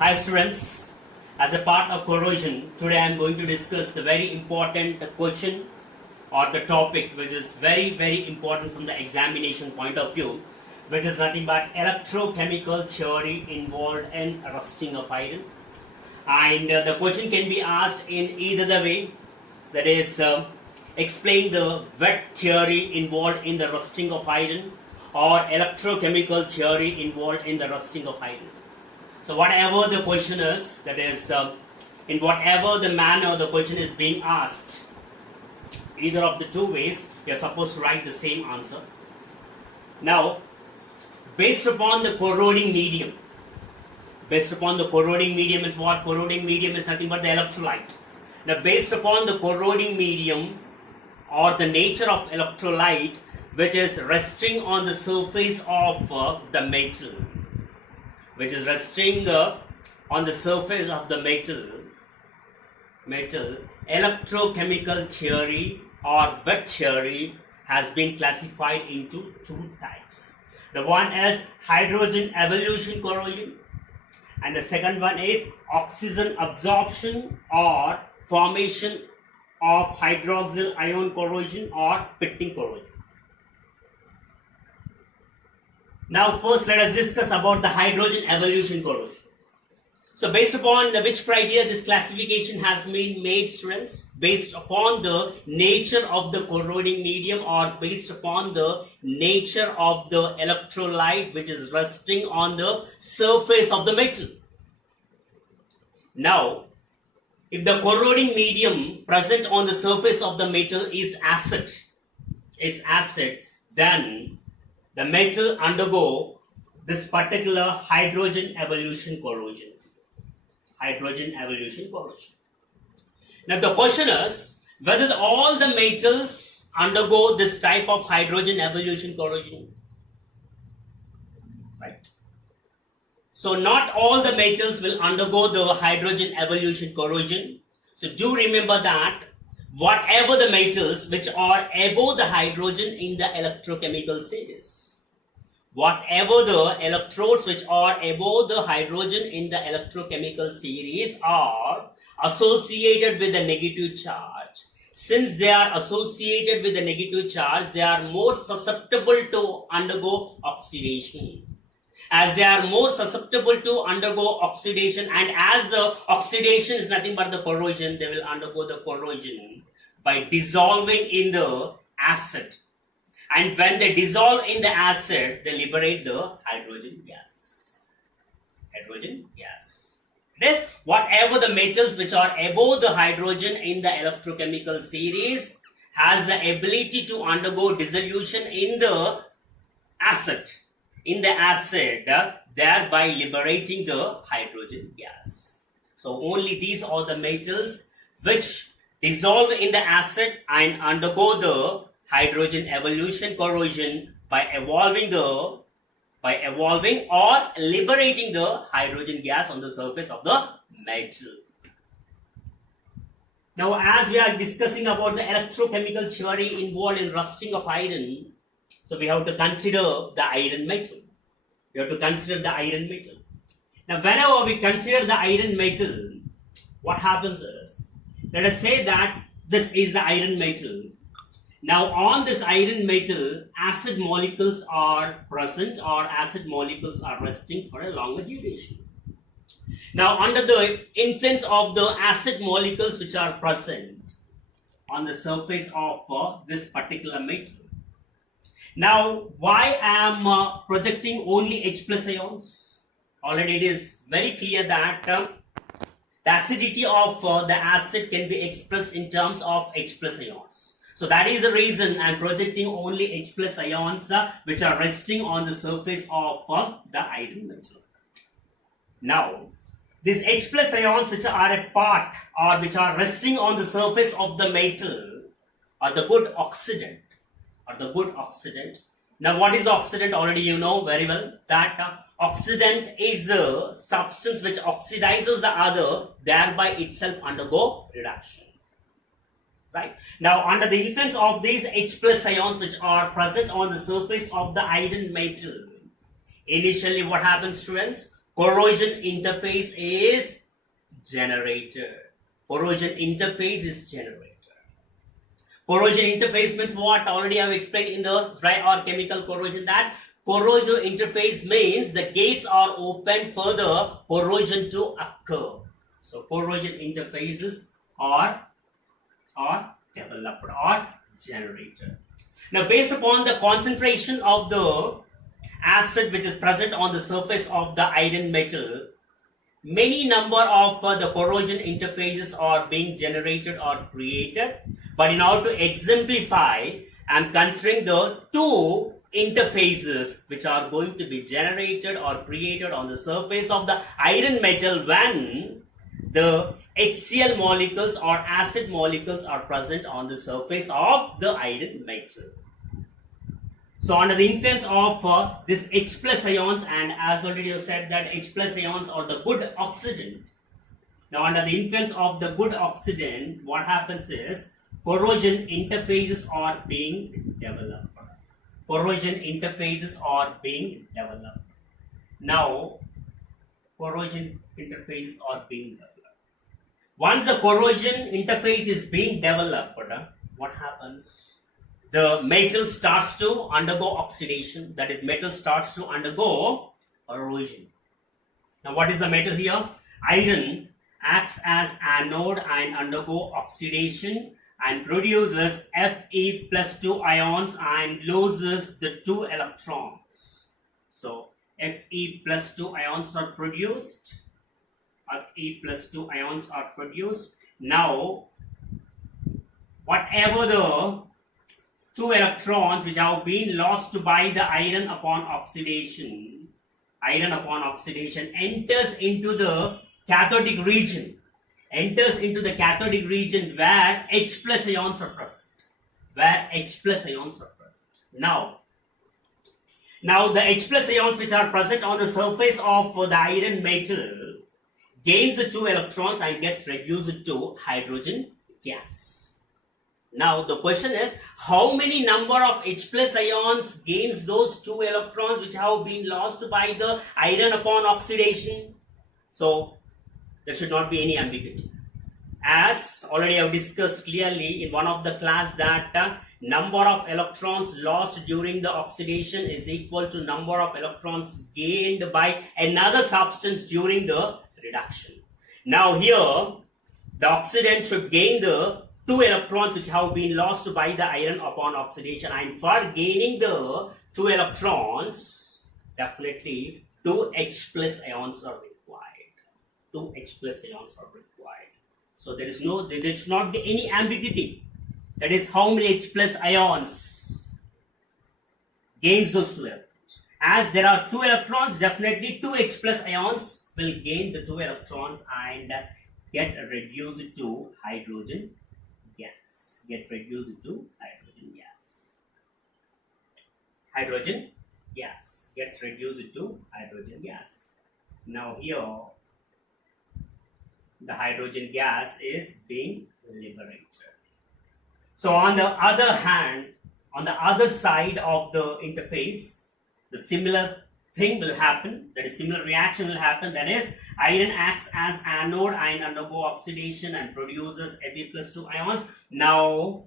Hi students, as a part of corrosion, today I am going to discuss the very important question or the topic which is very important from the examination point of view, which is nothing but electrochemical theory involved in rusting of iron. And the question can be asked in either the way, that is explain the wet theory involved in the rusting of iron or electrochemical theory involved in the rusting of iron. So whatever the question is, that is in whatever the manner the question is being asked, either of the two ways, you are supposed to write the same answer. Now, based upon the corroding medium is what? Corroding medium is nothing but the electrolyte. Now, based upon the corroding medium or the nature of electrolyte which is resting on the surface of the metal, on the surface of the metal, electrochemical theory or wet theory has been classified into two types. The one is hydrogen evolution corrosion, and the second one is oxygen absorption or formation of hydroxyl ion corrosion or pitting corrosion. Now first let us discuss about the hydrogen evolution corrosion. So based upon which criteria this classification has been made, students? Based upon the nature of the corroding medium or based upon the nature of the electrolyte which is resting on the surface of the metal. Now, if the corroding medium present on the surface of the metal is acid, then the metal undergo this particular hydrogen evolution corrosion. Now the question is whether all the metals undergo this type of hydrogen evolution corrosion. Right? So not all the metals will undergo the hydrogen evolution corrosion. So do remember that whatever the metals which are above the hydrogen in the electrochemical series, whatever the electrodes which are above the hydrogen in the electrochemical series are associated with the negative charge. Since they are associated with the negative charge, they are more susceptible to undergo oxidation. As they are more susceptible to undergo oxidation, and as the oxidation is nothing but the corrosion, they will undergo the corrosion by dissolving in the acid. And when they dissolve in the acid, they liberate the hydrogen gases. That is, whatever the metals which are above the hydrogen in the electrochemical series has the ability to undergo dissolution in the acid. Thereby liberating the hydrogen gas. So only these are the metals which dissolve in the acid and undergo the hydrogen evolution corrosion by evolving or liberating the hydrogen gas on the surface of the metal. Now, as we are discussing about the electrochemical theory involved in rusting of iron, so we have to consider the iron metal. Now, whenever we consider the iron metal, what happens is, let us say that this is the iron metal. Now, on this iron metal, acid molecules are present or acid molecules are resting for a longer duration. Now, under the influence of the acid molecules which are present on the surface of this particular metal. Now, why I am projecting only H plus ions? Already it is very clear that the acidity of the acid can be expressed in terms of H plus ions. So that is the reason I am projecting only H plus ions which are resting on the surface of the iron metal. Now, these H plus ions which are a part or which are resting on the surface of the metal are the good oxidant. Now, what is the oxidant? Already you know very well that oxidant is the substance which oxidizes the other, thereby itself undergo reduction. Right? Now, under the influence of these H plus ions which are present on the surface of the iron metal, initially what happens, students? corrosion interface is generator. Corrosion interface is generator. Corrosion interface means what? Already I have explained in the dry or chemical corrosion that corrosion interface means the gates are open for the corrosion to occur. So corrosion interfaces are developed or generated. Now based upon the concentration of the acid which is present on the surface of the iron metal, many number of the corrosion interfaces are being generated or created. But in order to exemplify, I am considering the two interfaces which are going to be generated or created on the surface of the iron metal when the HCl molecules or acid molecules are present on the surface of the iron metal. So under the influence of this H plus ions, and as already I said that H plus ions are the good oxidant. Now under the influence of the good oxidant, what happens is corrosion interfaces are being developed. Corrosion interfaces are being developed. Now corrosion interfaces are being developed. Once the corrosion interface is being developed, what happens? The metal starts to undergo oxidation. That is, metal starts to undergo corrosion. Now what is the metal here? Iron acts as anode and undergo oxidation and produces Fe plus 2 ions and loses the 2 electrons. So Fe plus 2 ions are produced. Fe plus 2 ions are produced. Now whatever the 2 electrons which have been lost by the iron upon oxidation enters into the cathodic region. Where H plus ions are present. Now the H plus ions which are present on the surface of the iron metal gains the 2 electrons and gets reduced to hydrogen gas. Now the question is, how many number of H plus ions gains those 2 electrons which have been lost by the iron upon oxidation? So there should not be any ambiguity. As already I have discussed clearly in one of the class that number of electrons lost during the oxidation is equal to number of electrons gained by another substance during the reduction. Now here the oxidant should gain the 2 electrons which have been lost by the iron upon oxidation, and for gaining the 2 electrons, definitely 2 H plus ions are required. 2 H plus ions are required. So there should not be any ambiguity. That is, how many H plus ions gains those 2 electrons. As there are 2 electrons, definitely 2 H plus ions will gain the 2 electrons and get reduced to hydrogen gas. Hydrogen gas gets reduced to hydrogen gas. Now here the hydrogen gas is being liberated. So on the other hand, on the other side of the interface, the similar thing will happen, that is similar reaction will happen, that is iron acts as anode and undergo oxidation and produces Fe plus 2 ions. Now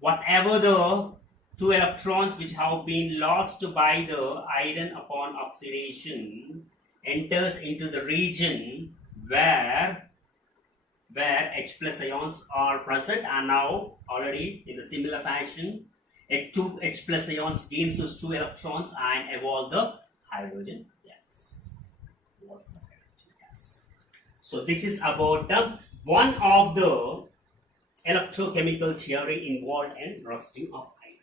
whatever the 2 electrons which have been lost by the iron upon oxidation enters into the region where H plus ions are present, and now already in the similar fashion H2 H plus ions gains those 2 electrons and evolve the hydrogen gas. What's the hydrogen gas? So this is about one of the electrochemical theory involved in rusting of iron.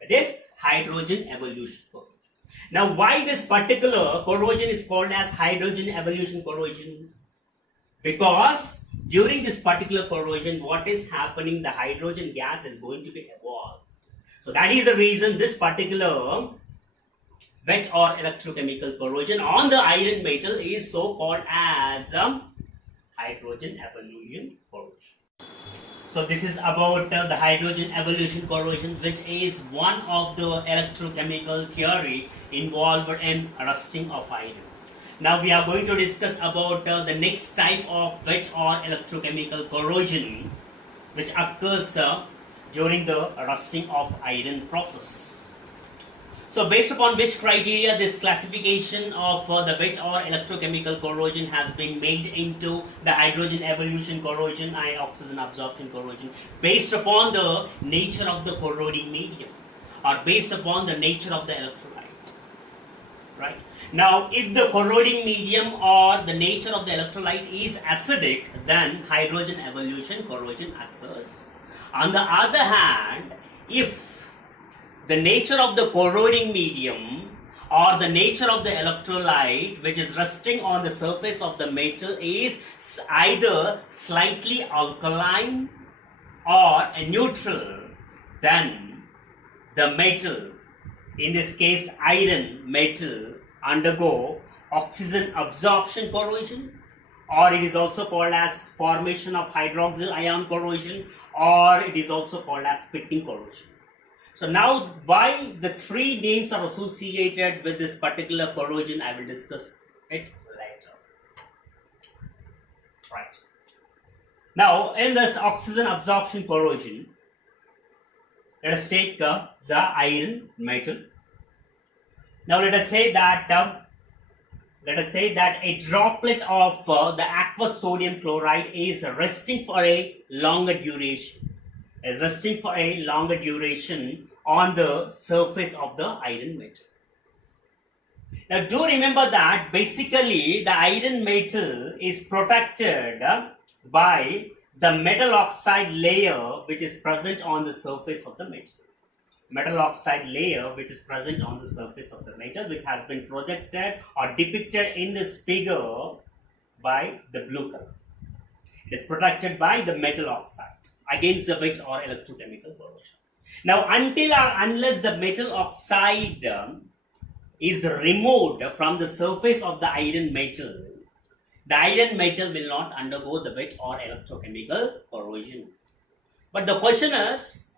That is hydrogen evolution corrosion. Now why this particular corrosion is called as hydrogen evolution corrosion? Because during this particular corrosion, what is happening, the hydrogen gas is going to be evolved. So that is the reason this particular wet or electrochemical corrosion on the iron metal is so called as hydrogen evolution corrosion. So this is about the hydrogen evolution corrosion, which is one of the electrochemical theory involved in rusting of iron. Now we are going to discuss about the next type of wet or electrochemical corrosion which occurs during the rusting of iron process. So based upon which criteria this classification of the wet or electrochemical corrosion has been made into the hydrogen evolution corrosion and oxygen absorption corrosion, based upon the nature of the corroding medium or based upon the nature of the electrolyte. Right? Now, if the corroding medium or the nature of the electrolyte is acidic, then hydrogen evolution corrosion occurs. On the other hand, if the nature of the corroding medium or the nature of the electrolyte which is resting on the surface of the metal is either slightly alkaline or neutral, then the metal, in this case iron metal, undergo oxygen absorption corrosion, or it is also called as formation of hydroxyl ion corrosion, or it is also called as pitting corrosion. So now why the three names are associated with this particular corrosion, I will discuss it later. Right. Now in this oxygen absorption corrosion, let us take the iron metal. Now let us say that a droplet of the aqueous sodium chloride is resting for a longer duration. On the surface of the iron metal. Now do remember that basically the iron metal is protected by the metal oxide layer which is present on the surface of the metal. Metal oxide layer which is present on the surface of the metal, which has been projected or depicted in this figure by the blue color. It is protected by the metal oxide against the wet or electrochemical corrosion. Now, until or unless the metal oxide is removed from the surface of the iron metal will not undergo the wet or electrochemical corrosion. But the question is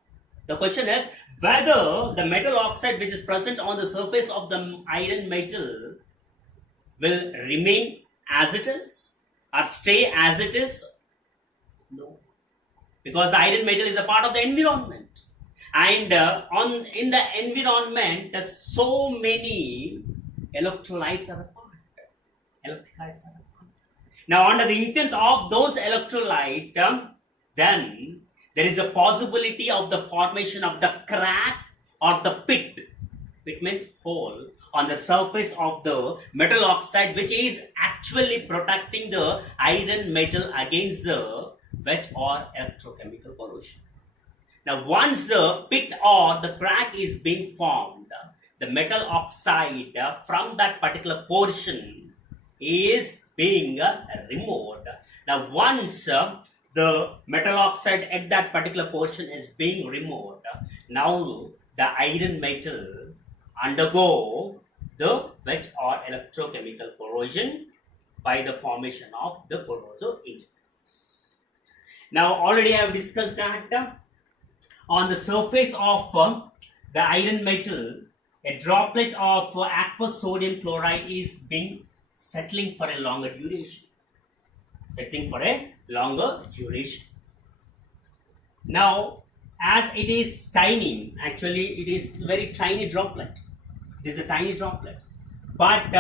whether the metal oxide which is present on the surface of the iron metal will remain as it is or stay as it is. No, because the iron metal is a part of the environment. And in the environment, so many electrolytes are a part. Now, under the influence of those electrolytes, then there is a possibility of the formation of the crack or the pit. Pit means hole on the surface of the metal oxide, which is actually protecting the iron metal against the wet or electrochemical corrosion. Now, once the pit or the crack is being formed, the metal oxide from that particular portion is being removed. Now, once the metal oxide at that particular portion is being removed, now the iron metal undergo the wet or electrochemical corrosion by the formation of the corrosive interfaces. Now, already I have discussed that on the surface of the iron metal, a droplet of aqueous sodium chloride is being settling for a longer duration. Now, as it is tiny, actually it is very tiny droplet. It is a tiny droplet. But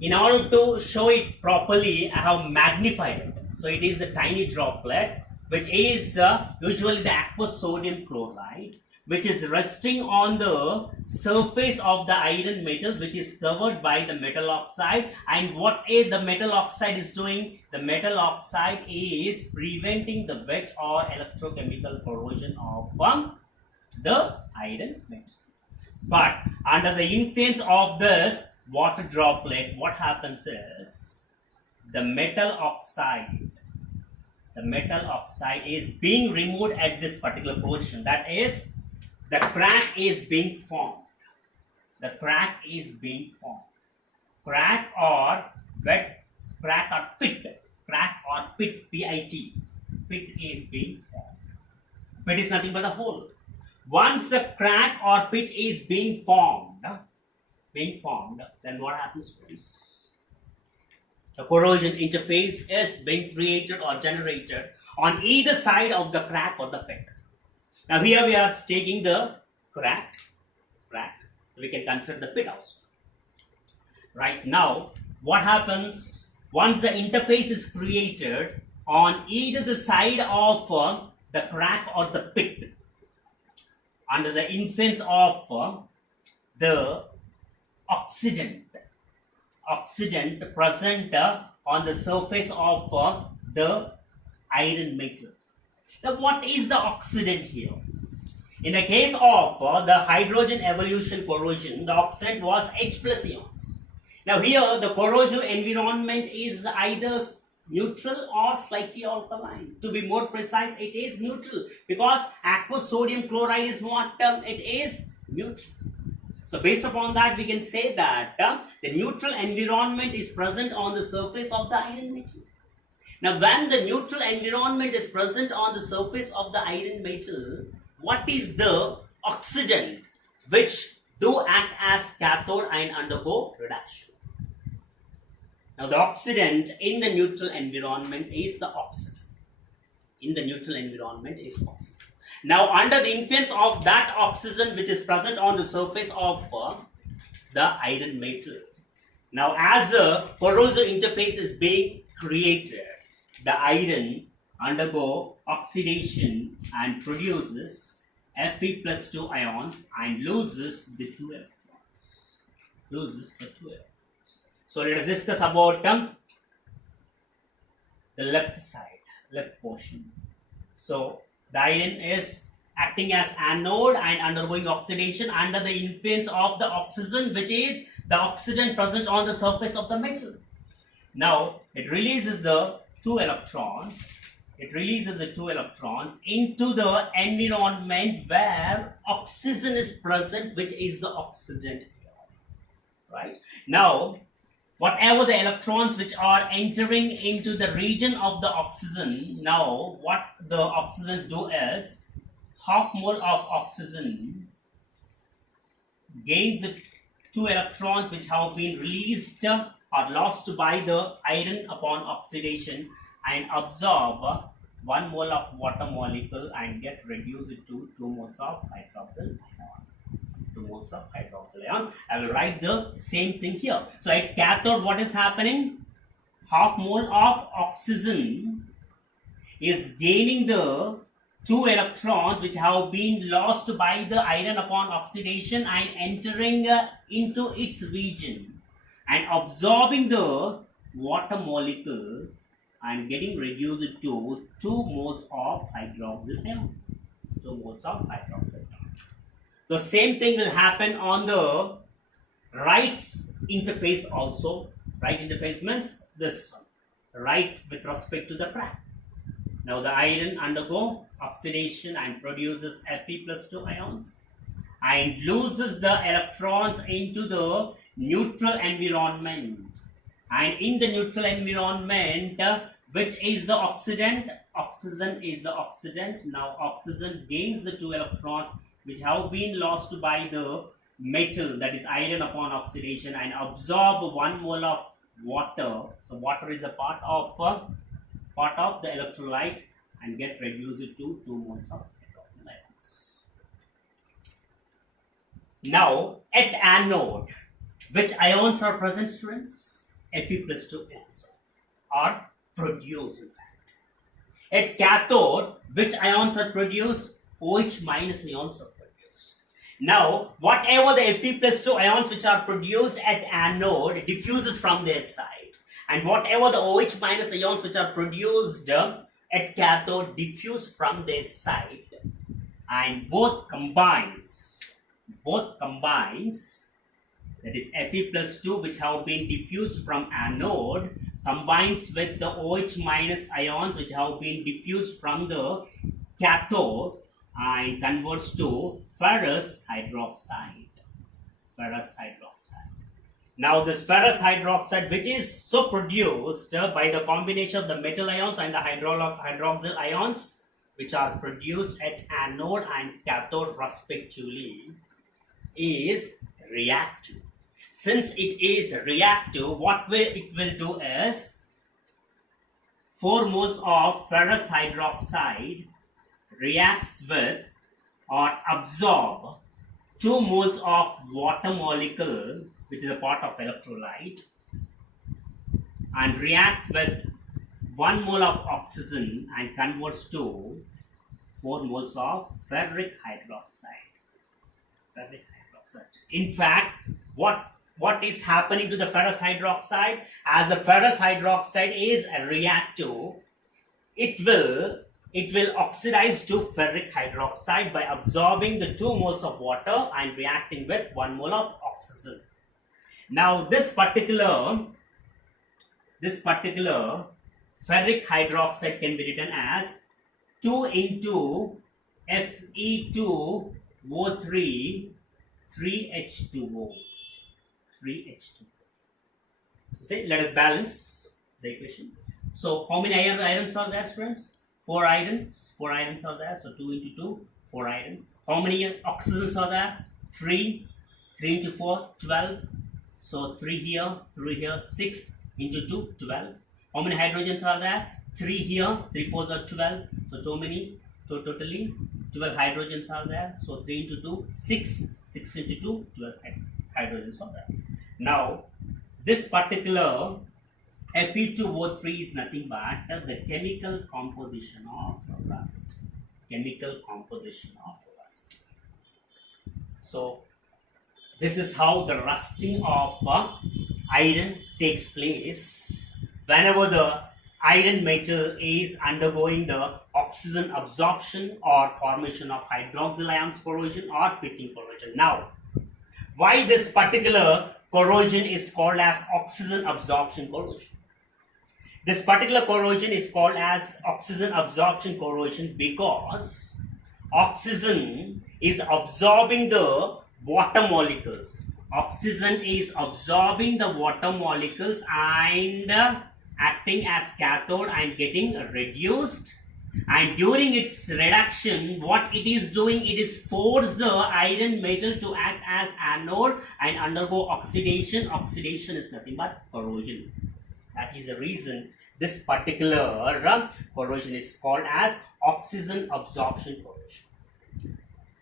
in order to show it properly, I have magnified it. So it is a tiny droplet, which is usually the aqueous sodium chloride, which is resting on the surface of the iron metal, which is covered by the metal oxide. And what is the metal oxide is doing? The metal oxide is preventing the wet or electrochemical corrosion of the iron metal. But under the influence of this water droplet, what happens is the metal oxide is being removed at this particular portion. That is, the crack is being formed. Crack or pit, P-I-T. Pit is being formed. Pit is nothing but a hole. Once the crack or pit is being formed, then what happens to this? The corrosion interface is being created or generated on either side of the crack or the pit. Now here we are taking the crack. We can consider the pit also. Right now, what happens once the interface is created on either the side of the crack or the pit under the influence of the oxidant present on the surface of the iron metal. Now, what is the oxidant here? In the case of the hydrogen evolution corrosion, the oxidant was H plus ions. Now here the corrosive environment is either neutral or slightly alkaline. To be more precise, it is neutral because aqueous sodium chloride is what? It is neutral. So based upon that, we can say that the neutral environment is present on the surface of the iron metal. Now when the neutral environment is present on the surface of the iron metal, what is the oxidant which do act as cathode and undergo reduction? Now the oxidant in the neutral environment is the oxygen. Now under the influence of that oxygen which is present on the surface of the iron metal, now as the corrosive interface is being created, the iron undergo oxidation and produces Fe plus 2 ions and loses the 2 electrons. So let us discuss about the left portion. So the iron is acting as anode and undergoing oxidation under the influence of the oxygen, which is the oxidant present on the surface of the metal. Now it releases the 2 electrons. Into the environment where oxygen is present, which is the oxidant. Right? Now, whatever the electrons which are entering into the region of the oxygen, now what the oxygen do is, half mole of oxygen gains the 2 electrons which have been released or lost by the iron upon oxidation and absorb 1 mole of water molecule and get reduced to 2 moles of hydroxyl ion. I will write the same thing here. So at cathode, what is happening? Half mole of oxygen is gaining the 2 electrons which have been lost by the iron upon oxidation and entering into its region and absorbing the water molecule and getting reduced to 2 moles of hydroxyl ion. The same thing will happen on the right interface also. Right interface means this one. Right with respect to the crack. Now the iron undergo oxidation and produces Fe plus 2 ions and loses the electrons into the neutral environment. And in the neutral environment, which is the oxidant? Oxygen is the oxidant. Now oxygen gains the 2 electrons which have been lost by the metal, that is iron upon oxidation, and absorb 1 mole of water. So water is a part of the electrolyte and get reduced to 2 moles of hydrogen ions. Now at anode, which ions are present, students? Fe plus 2 ions are produced, in fact. At cathode, which ions are produced? OH minus ions are produced. Now, whatever the Fe plus 2 ions which are produced at anode diffuses from their side, and whatever the OH minus ions which are produced at cathode diffuse from their side, and both combines, that is Fe plus 2 which have been diffused from anode combines with the OH minus ions which have been diffused from the cathode and converts to ferrous hydroxide. Now this ferrous hydroxide, which is so produced by the combination of the metal ions and the hydroxyl ions, which are produced at anode and cathode respectively, is reactive. since it is reactive, it will do is 4 moles of ferrous hydroxide reacts with or absorb 2 moles of water molecule, which is a part of electrolyte, and react with 1 mole of oxygen and converts to 4 moles of ferric hydroxide. In fact, what is happening to the ferrous hydroxide? As the ferrous hydroxide is reactive, it will oxidize to ferric hydroxide by absorbing the 2 moles of water and reacting with 1 mole of oxygen. Now this particular ferric hydroxide can be written as 2 into Fe2O3 3H2O. So say, let us balance the equation. So how many irons are there, students? 4 irons. 4 irons are there. So 2 into 2, 4 irons. How many oxygens are there? 3. 3 into 4, 12. So 3 here, 6 into 2, 12. How many hydrogens are there? 3 here, 3 fours are 12. So totally 12 hydrogens are there. So 3 into 2, 6. 6 into 2, 12 hydrogens are there. Now, this particular Fe2O3 is nothing but the chemical composition of rust. So, this is how the rusting of iron takes place whenever the iron metal is undergoing the oxygen absorption or formation of hydroxyl ions corrosion or pitting corrosion. Now, why this particular corrosion is called as oxygen absorption corrosion? This particular corrosion is called as oxygen absorption corrosion because oxygen is absorbing the water molecules. Oxygen is absorbing the water molecules and acting as cathode and getting reduced. And during its reduction, what it is doing, it is force the iron metal to act as anode and undergo oxidation. Oxidation is nothing but corrosion. That is the reason this particular corrosion is called as oxygen absorption corrosion.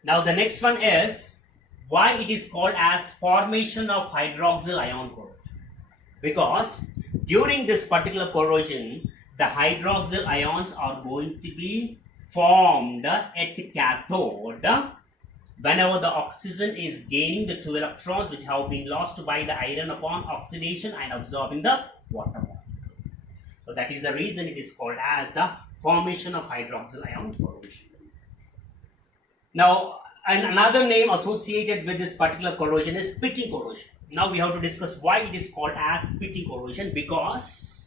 Now the next one is why it is called as formation of hydroxyl ion corrosion. Because during this particular corrosion, the hydroxyl ions are going to be formed at cathode whenever the oxygen is gaining the 2 electrons which have been lost by the iron upon oxidation and absorbing the water molecule. So that is the reason it is called as the formation of hydroxyl ion corrosion. Now, another name associated with this particular corrosion is pitting corrosion. Now we have to discuss why it is called as pitting corrosion, because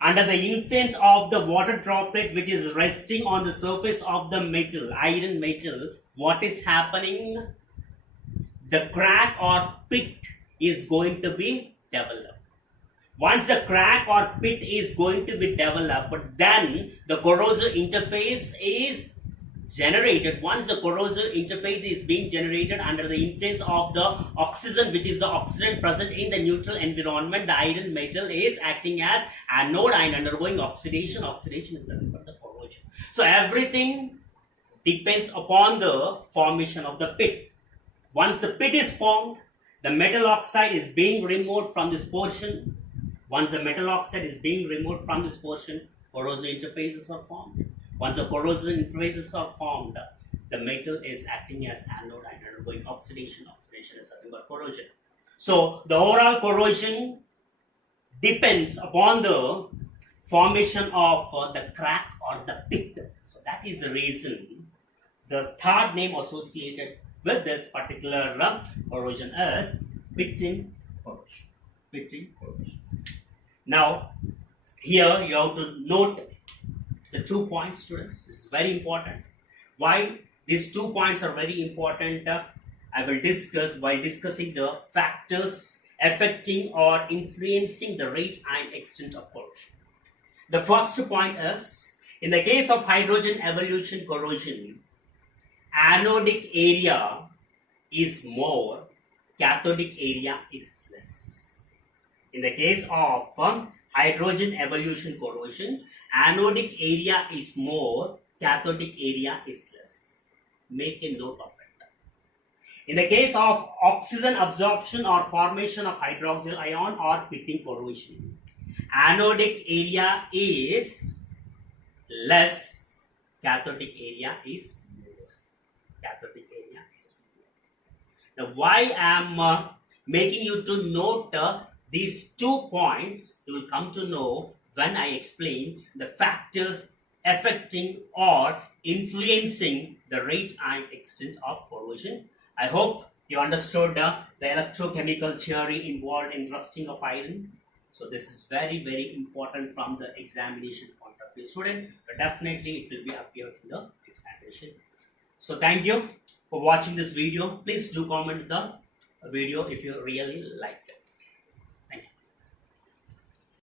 under the influence of the water droplet which is resting on the surface of the metal, iron metal, what is happening? The crack or pit is going to be developed. Once the crack or pit is going to be developed, then the corrosive interface is generated. Once the corrosive interface is being generated under the influence of the oxygen, which is the oxidant present in the neutral environment, the iron metal is acting as anode and undergoing oxidation. Oxidation is nothing but the corrosion. So everything depends upon the formation of the pit. Once the pit is formed, the metal oxide is being removed from this portion. Once the metal oxide is being removed from this portion, corrosive interfaces are formed. Once the corrosive interfaces are formed, the metal is acting as anode and undergoing oxidation. Oxidation is nothing but corrosion. So the overall corrosion depends upon the formation of the crack or the pit. So that is the reason the third name associated with this particular corrosion is pitting corrosion. Pitting corrosion. Now, here you have to note the 2 points, students. It's very important. Why these 2 points are very important, I will discuss while discussing the factors affecting or influencing the rate and extent of corrosion. The first point is, in the case of hydrogen evolution corrosion, anodic area is more cathodic area is less. In the case of hydrogen evolution corrosion, anodic area is more, cathodic area is less. Make a note of it. In the case of oxygen absorption or formation of hydroxyl ion or pitting corrosion, anodic area is less, cathodic area is more. Cathodic area is more. Now, why I am making you to note these 2 points, you will come to know when I explain the factors affecting or influencing the rate and extent of corrosion. I hope you understood the electrochemical theory involved in rusting of iron. So this is very, very important from the examination point of view, student. But definitely it will be appeared in the examination. So thank you for watching this video. Please do comment the video if you really like it.